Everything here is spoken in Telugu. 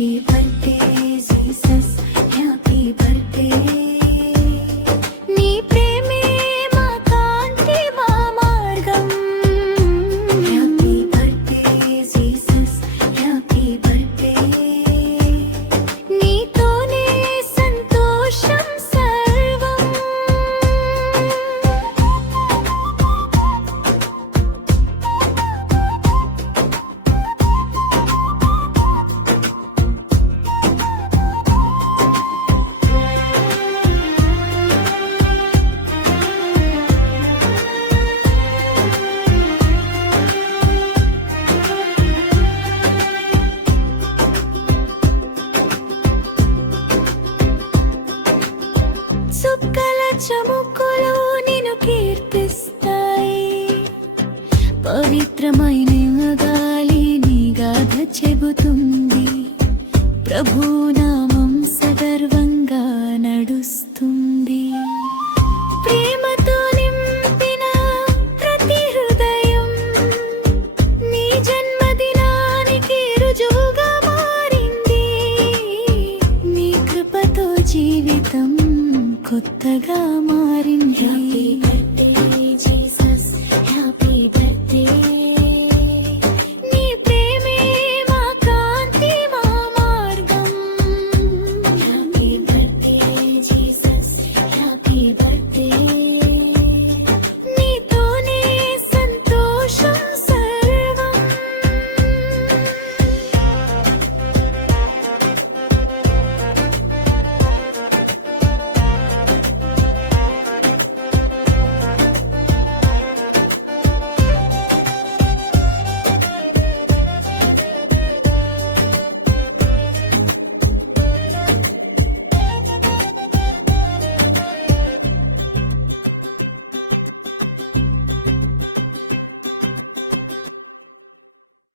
Happy birthday Jesus, happy birthday. నీ ప్రేమే మా కాంతి మా మార్గం. Happy birthday Jesus, happy birthday. నీతోనే సంతోషం సర్వం. చుక్కల చముకులు నిన్ను కీర్తిస్తాయి. పవిత్రమైన గాలి నీ గాథ చెబుతుంది. ప్రభు